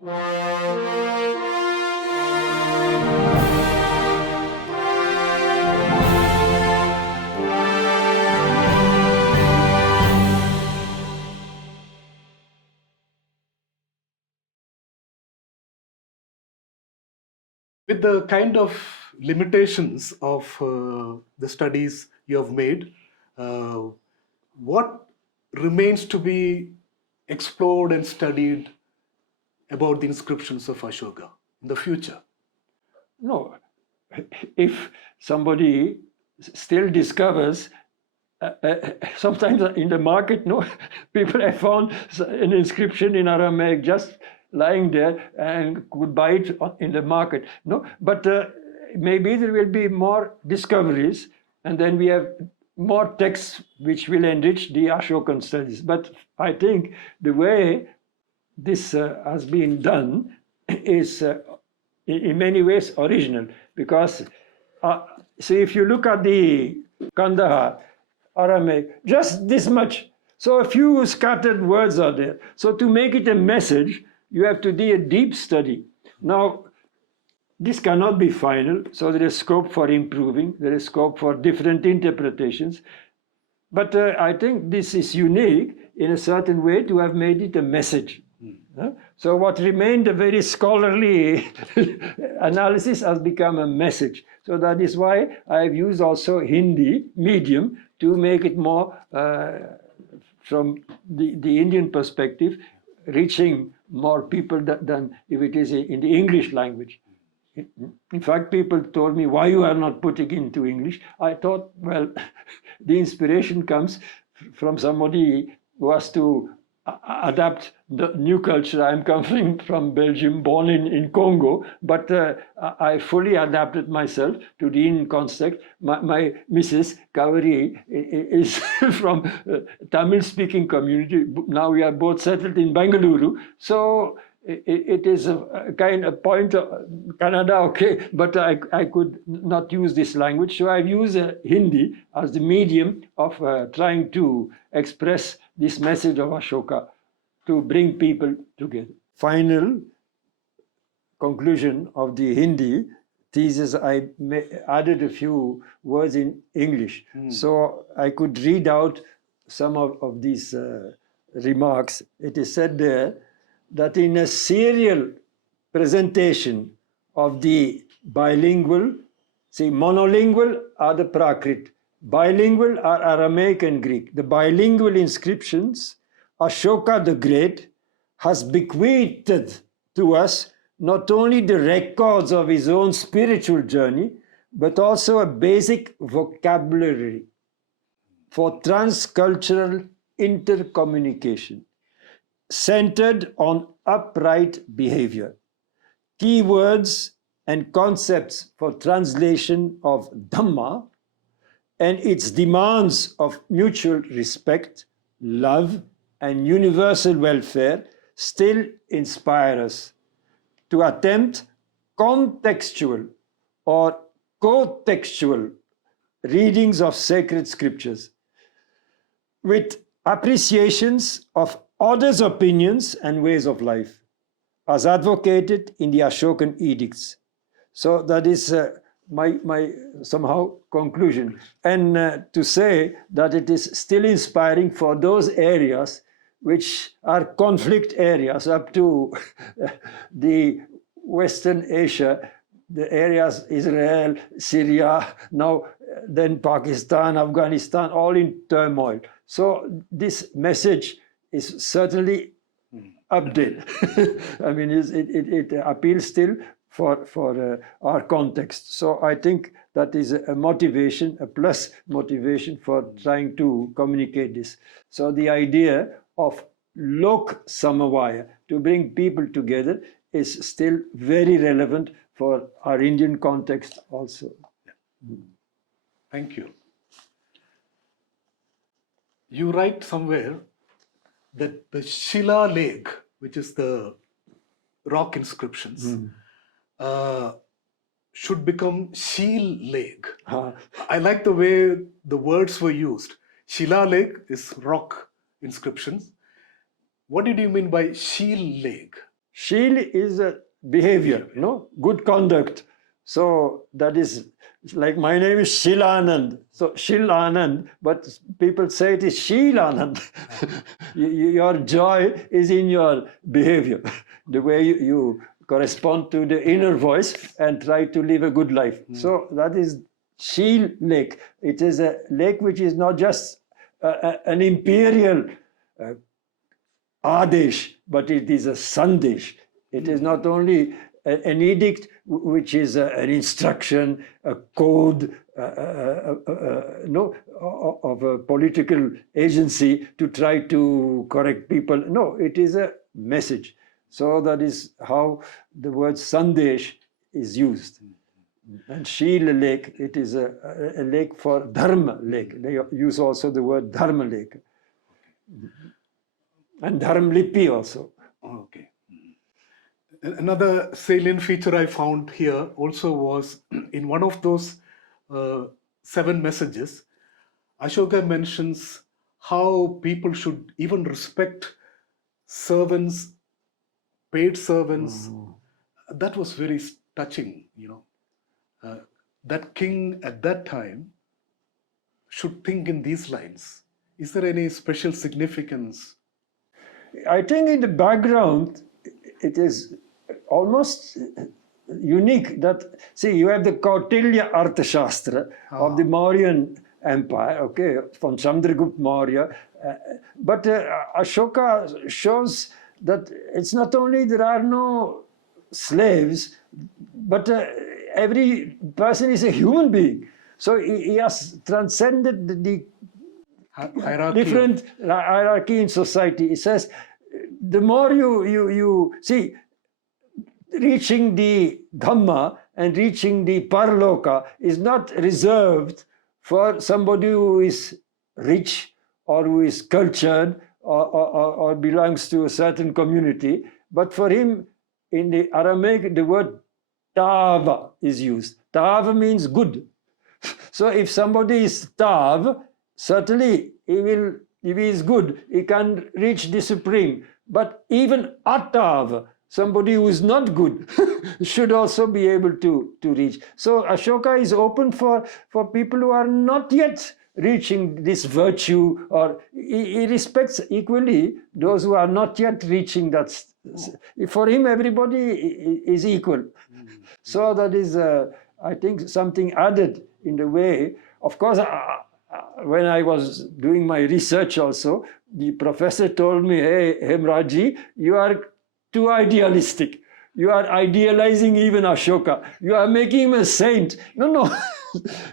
With the kind of limitations of the studies you have made, what remains to be explored and studied about the inscriptions of Ashoka in the future? No, if somebody still discovers, sometimes in the market, no, people have found an inscription in Aramaic just lying there and could buy it in the market. No, but maybe there will be more discoveries, and then we have more texts which will enrich the Ashokan studies. But I think the way this has been done is in many ways original, because see, if you look at the Kandahar Aramaic, just this much, so a few scattered words are there. So to make it a message, you have to do a deep study. Now, this cannot be final, so there is scope for improving, there is scope for different interpretations. But I think this is unique in a certain way to have made it a message. So what remained a very scholarly analysis has become a message. So that is why I've used also Hindi medium to make it more from the Indian perspective, reaching more people than if it is in the English language. In fact, people told me, why you are not putting into English? I thought, well, the inspiration comes from somebody who has to adapt the new culture. I'm coming from Belgium, born in Congo, but I fully adapted myself to the Indian context. My Mrs. Kaveri is from Tamil-speaking community. Now we are both settled in Bengaluru. So it is a kind of point of Kannada, okay, but I could not use this language. So I've used Hindi as the medium of trying to express this message of Ashoka to bring people together. Final conclusion of the Hindi thesis, I added a few words in English. So I could read out some of these remarks. It is said there that in a serial presentation of the bilingual, see, monolingual are the Prakrit, bilingual are Aramaic and Greek. The bilingual inscriptions, Ashoka the Great has bequeathed to us not only the records of his own spiritual journey, but also a basic vocabulary for transcultural intercommunication, centered on upright behavior, keywords and concepts for translation of Dhamma, and its demands of mutual respect, love, and universal welfare still inspire us to attempt contextual or co-textual readings of sacred scriptures with appreciations of others' opinions and ways of life, as advocated in the Ashokan edicts. So that is my somehow conclusion. And to say that it is still inspiring for those areas which are conflict areas up to the Western Asia, the areas Israel, Syria, now then Pakistan, Afghanistan, all in turmoil. So this message is certainly updated. I mean, it appeals still for our context. So I think that is a motivation, a plus motivation for trying to communicate this. So the idea of Lok Samavaya, to bring people together, is still very relevant for our Indian context also. Thank you. You write somewhere that the Shila Lake, which is the rock inscriptions, should become Sheel Lake. I like the way the words were used. Shila Lake is rock inscriptions. What did you mean by Sheel Lake? Shil is a behavior, no? Good conduct. So that is like my name is Shilanand. So Shil Anand, but people say it is Shilanand. Your joy is in your behavior, the way you correspond to the inner voice and try to live a good life. So that is Shil Lake. It is a lake which is not just an imperial Adesh, but it is a Sandesh. It is not only an edict which is an instruction, a code, no, of a political agency to try to correct people. No, it is a message. So that is how the word Sandesh is used. And Shil Lake, it is a lake for Dharma lake. They use also the word Dharma lake. And Dharma Lipi also. Okay. Another salient feature I found here also was in one of those 7 messages, Ashoka mentions how people should even respect servants, paid servants. That was very touching, you know. That king at that time should think in these lines. Is there any special significance? I think in the background, it is almost unique that, see, you have the Kautilya Arthashastra of the Mauryan Empire, okay, from Chandragupta Maurya. But Ashoka shows that it's not only there are no slaves, but every person is a human being. So he has transcended the Hierarchy. different hierarchy in society. It says, the more you see, reaching the Dhamma and reaching the Paraloka is not reserved for somebody who is rich or who is cultured or belongs to a certain community, but for him, in the Aramaic, the word Tava is used. Tava means good. So if somebody is Tav, certainly if he is good, he can reach the supreme. But even Atav, somebody who is not good, should also be able to reach. So Ashoka is open for people who are not yet reaching this virtue, or he respects equally those who are not yet reaching that. For him, everybody is equal. So that is, I think, something added in the way. Of course, when I was doing my research also, the professor told me, hey, Hemraji, you are too idealistic. You are idealizing even Ashoka. You are making him a saint. No.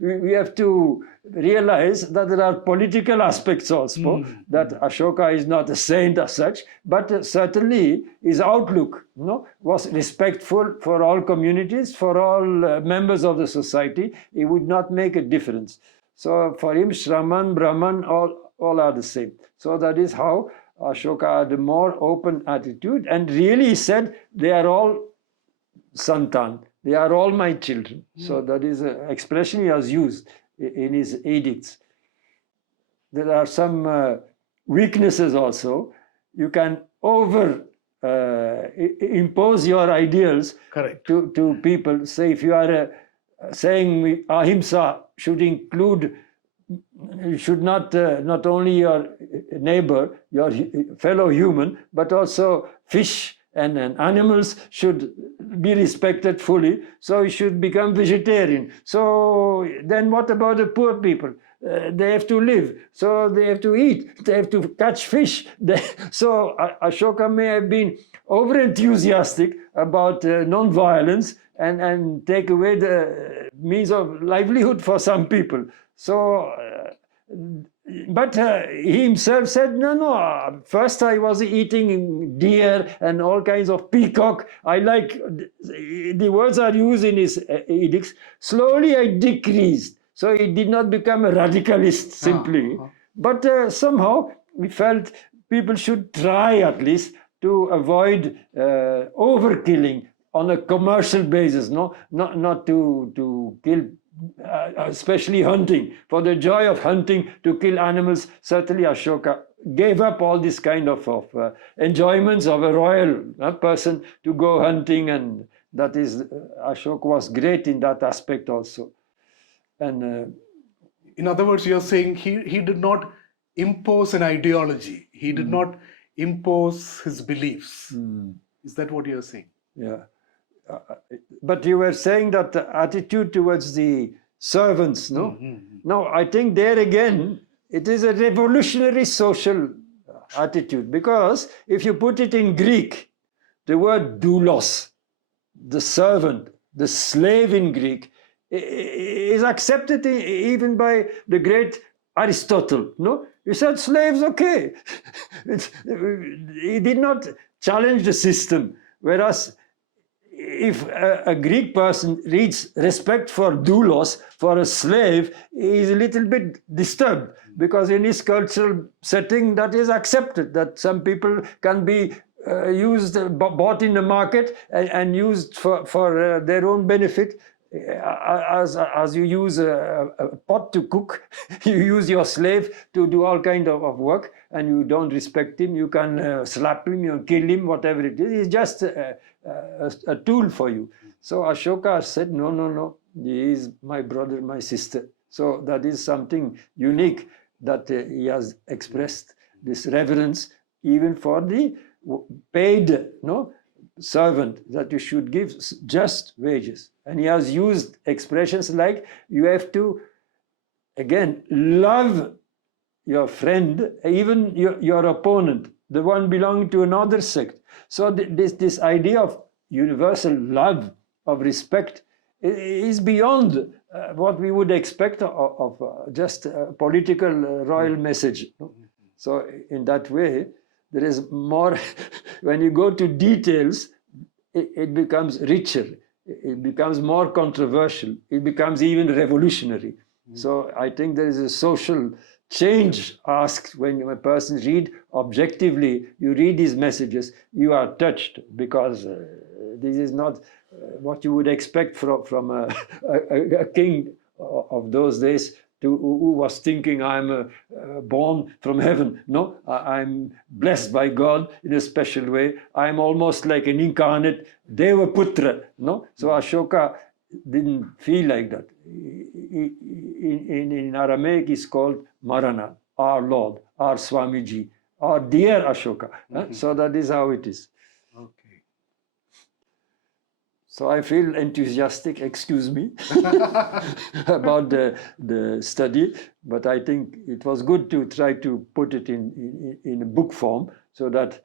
We have to realize that there are political aspects also, that Ashoka is not a saint as such, but certainly his outlook was respectful for all communities, for all members of the society. He would not make a difference. So for him, Shraman, Brahman, all are the same. So that is how Ashoka had a more open attitude, and really he said, they are all Santan, they are all my children. So that is an expression he has used in his edicts. There are some weaknesses also. You can impose your ideals to people. Say if you are saying ahimsa should include, you should not only your neighbor, your fellow human, but also fish and animals should be respected fully. So you should become vegetarian. So then what about the poor people? They have to live, so they have to eat, they have to catch fish. So Ashoka may have been over-enthusiastic about non-violence and take away the means of livelihood for some people. So, but he himself said, no, first I was eating deer and all kinds of peacock. I like, the words are used in his edicts. Slowly I decreased. So he did not become a radicalist simply. But somehow we felt people should try at least to avoid overkilling on a commercial basis, not to kill, especially hunting. For the joy of hunting, to kill animals, certainly Ashoka gave up all this kind of enjoyments of a royal person to go hunting, and that is, Ashoka was great in that aspect also. And in other words, you're saying he did not impose an ideology. He did not impose his beliefs. Is that what you're saying? yeah. But you were saying that the attitude towards the servants, no? No, I think there again, it is a revolutionary social attitude, because if you put it in Greek, the word doulos, the servant, the slave in Greek, is accepted even by the great Aristotle, no? He said slaves, okay. He did not challenge the system, whereas if a Greek person reads respect for doulos, for a slave, he is a little bit disturbed, because in his cultural setting that is accepted, that some people can be bought in the market and used for their own benefit. As you use a pot to cook, you use your slave to do all kind of work, and you don't respect him, you can slap him, you kill him, whatever it is. He's just a tool for you. So Ashoka said, no, he is my brother, my sister. So that is something unique that he has expressed, this reverence even for the paid servant, that you should give just wages. And he has used expressions like, you have to, again, love your friend, even your opponent, the one belonging to another sect. So this idea of universal love, of respect, is beyond what we would expect of just a political royal message. So in that way, there is more, when you go to details, it becomes richer, it becomes more controversial, it becomes even revolutionary. So I think there is a social change asked when a person read objectively, you read these messages, you are touched, because this is not what you would expect from a king of those days, who was thinking, I'm born from heaven. No, I'm blessed by God in a special way. I'm almost like an incarnate Devaputra. No, so Ashoka didn't feel like that. In Aramaic, it's called Marana, our Lord, our Swamiji, our dear Ashoka. So that is how it is. Okay. So I feel enthusiastic, excuse me, about the study, but I think it was good to try to put it in a book form, so that,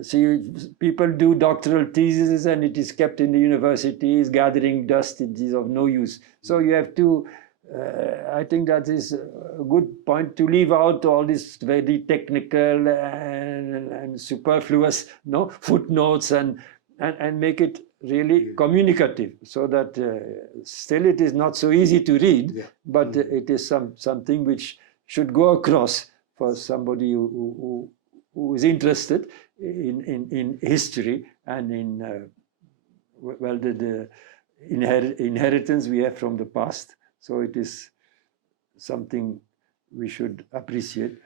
see, people do doctoral theses and it is kept in the universities, gathering dust, it is of no use. So you have to, I think that is a good point, to leave out all this very technical and superfluous footnotes and make it really communicative, so that still it is not so easy to read, but it is something which should go across for somebody who is interested in history and in the inheritance we have from the past. So it is something we should appreciate.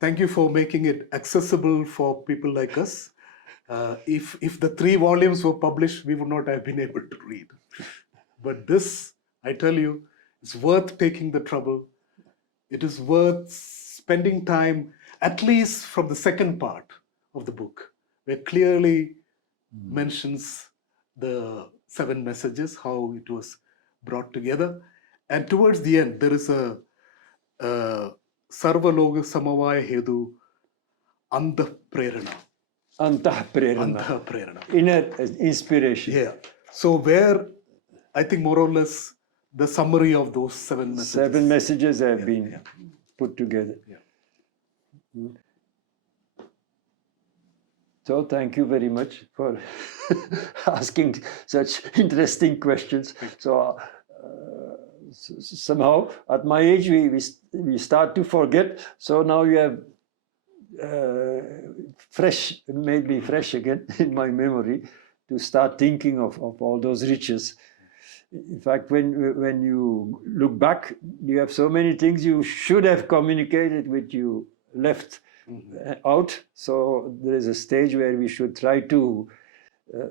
Thank you for making it accessible for people like us. If the 3 volumes were published, we would not have been able to read. But this, I tell you, is worth taking the trouble. It is worth spending time, at least from the second part of the book, where clearly mentions the 7 messages, how it was brought together. And towards the end, there is a Sarva Loga Samavaya Hedu Antah Prerana. Antah Prerana. Inner inspiration. Yeah. So where I think more or less the summary of those 7 messages. 7 messages have been put together. Yeah. So thank you very much for asking such interesting questions. So somehow at my age we start to forget. So now you have made me fresh again in my memory to start thinking of all those riches. In fact, when you look back, you have so many things you should have communicated, which you left out. So there is a stage where we should try to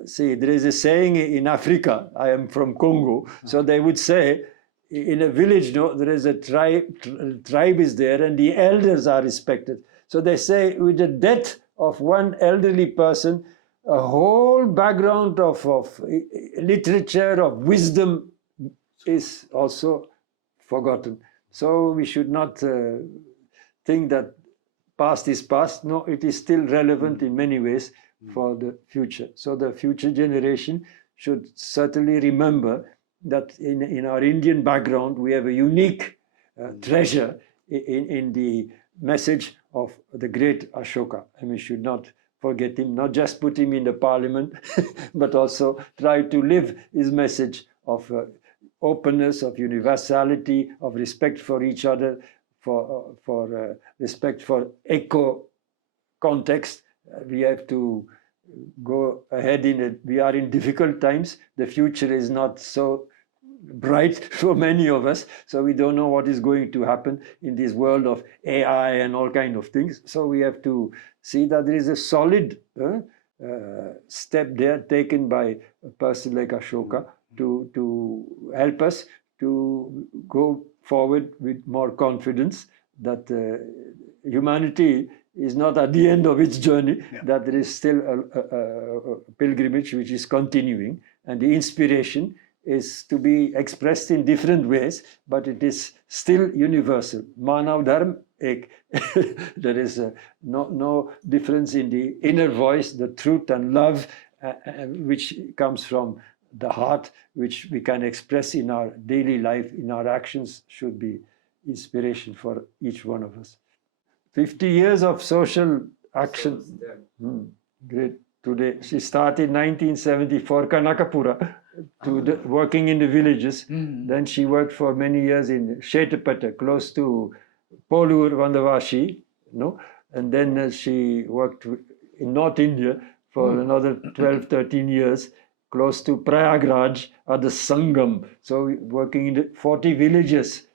see. There is a saying in Africa, I am from Congo, so they would say, in a village, no, there is a tribe is there and the elders are respected. So they say with the death of one elderly person, a whole background of literature, of wisdom is also forgotten. So we should not think that past is past. No, it is still relevant in many ways for the future. So the future generation should certainly remember that in our Indian background, we have a unique treasure in the message of the great Ashoka. And we should not forget him, not just put him in the parliament, but also try to live his message of openness, of universality, of respect for each other, for respect for eco context. We have to go ahead in it. We are in difficult times. The future is not so bright for many of us, so we don't know what is going to happen in this world of AI and all kind of things. So we have to see that there is a solid step there taken by a person like Ashoka to help us to go forward with more confidence that humanity is not at the end of its journey, that there is still a pilgrimage which is continuing, and the inspiration is to be expressed in different ways, but it is still universal. Manav Dharm ek. There is no difference in the inner voice, the truth and love, which comes from the heart, which we can express in our daily life, in our actions, should be inspiration for each one of us. 50 years of social action. Great. Today, she started 1974, Kanakapura, working in the villages. Then she worked for many years in Shetapata, close to Polur, Vandavashi, no? And then she worked in North India for another 12, 13 years, close to Prayagraj at the Sangam. So working in 40 villages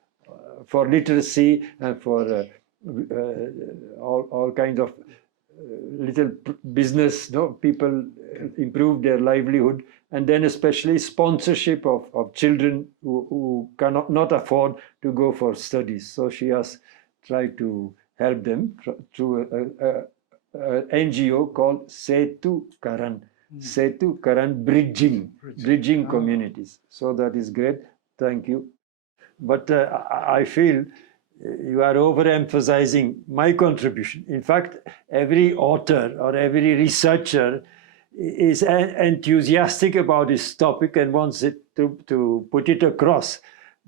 for literacy and for all kinds of little business, no? People improve their livelihood, and then especially sponsorship of children who cannot not afford to go for studies. So she has tried to help them through an NGO called Setu Karan. Setu Karan, bridging communities. So that is great. Thank you. But I feel you are overemphasizing my contribution. In fact, every author or every researcher is enthusiastic about his topic and wants it to put it across,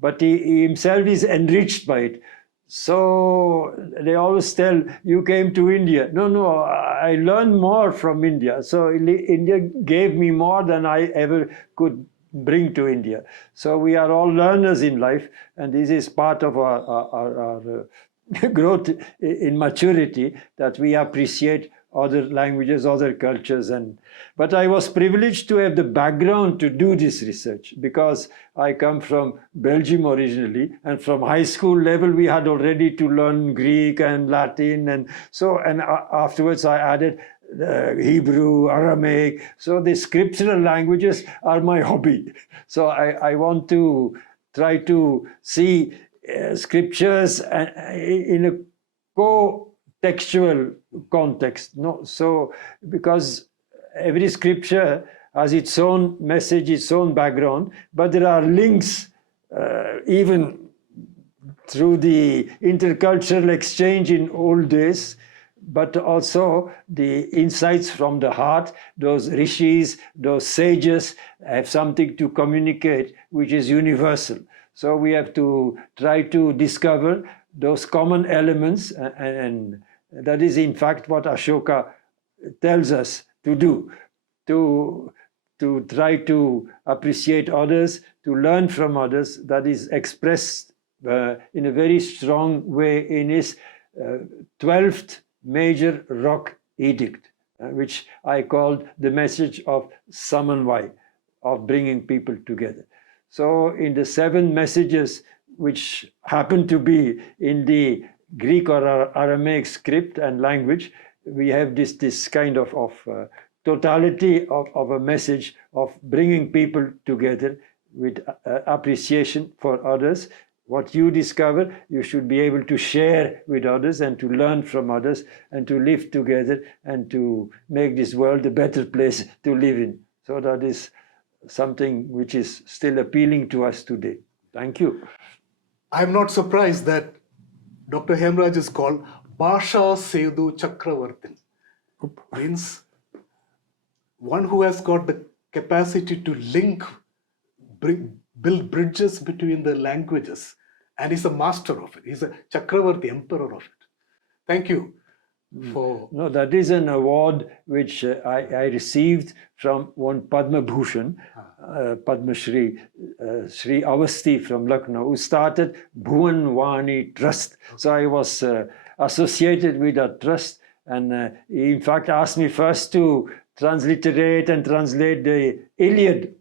but he himself is enriched by it. So they always tell, you came to India. No, I learned more from India. So India gave me more than I ever could bring to India. So we are all learners in life, and this is part of our growth in maturity, that we appreciate other languages, other cultures. But I was privileged to have the background to do this research, because I come from Belgium originally, and from high school level we had already to learn Greek and Latin, and afterwards I added Hebrew, Aramaic. So the scriptural languages are my hobby. So I want to try to see scriptures in a co-textual context. No? So because every scripture has its own message, its own background, but there are links even through the intercultural exchange in old days, but also the insights from the heart. Those rishis, those sages have something to communicate which is universal. So we have to try to discover those common elements, and that is in fact what Ashoka tells us to do, to try to appreciate others, to learn from others. That is expressed in a very strong way in his 12th major rock edict, which I called the message of Samanvai, of bringing people together. So in the 7 messages which happen to be in the Greek or Aramaic script and language, we have this kind of totality of a message of bringing people together with appreciation for others. What you discover, you should be able to share with others and to learn from others and to live together and to make this world a better place to live in. So that is something which is still appealing to us today. Thank you. I'm not surprised that Dr. Hemraj is called Bhasha Sedu Chakravartin. Means one who has got the capacity to link, build bridges between the languages, and is a master of it. He's a Chakravarti, emperor of it. Thank you for... No, that is an award which I received from one Padma Bhushan, Padma Shri, Shri Avasti from Lucknow, who started Bhuvan Vani Trust. So I was associated with that trust, and he in fact asked me first to transliterate and translate the Iliad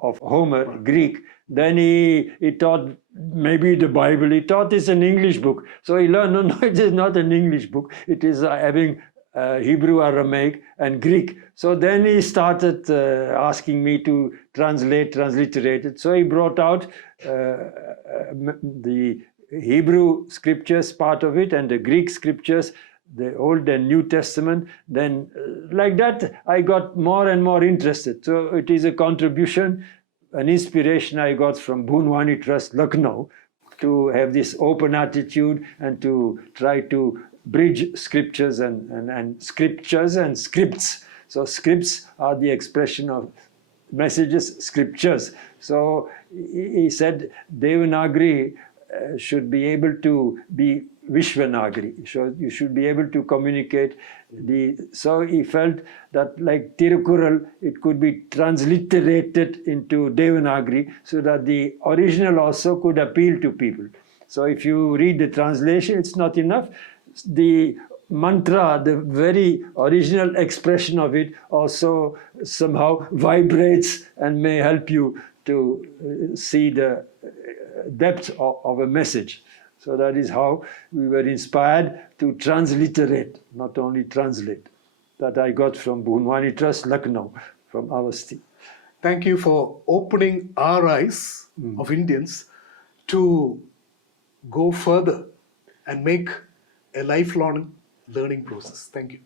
of Homer, Greek. Then he taught maybe the Bible. He taught it's an English book. So he learned, no, it is not an English book. It is having Hebrew, Aramaic, and Greek. So then he started asking me to transliterate it. So he brought out the Hebrew scriptures, part of it, and the Greek scriptures, the Old and New Testament. Then like that, I got more and more interested. So it is a contribution, an inspiration I got from Bhunwani Trust, Lucknow, to have this open attitude and to try to bridge scriptures and scriptures and scripts. So scripts are the expression of messages, scriptures. So he said Devanagari should be able to be Vishwanagari. So you should be able to communicate so he felt that like Tirukural, it could be transliterated into Devanagari so that the original also could appeal to people. So if you read the translation, it's not enough. The mantra, the very original expression of it also somehow vibrates and may help you to see the depth of a message. So that is how we were inspired to transliterate, not only translate. That I got from Bhunwani Trust, Lucknow, from Avasti. Thank you for opening our eyes of Indians to go further and make a lifelong learning process. Thank you.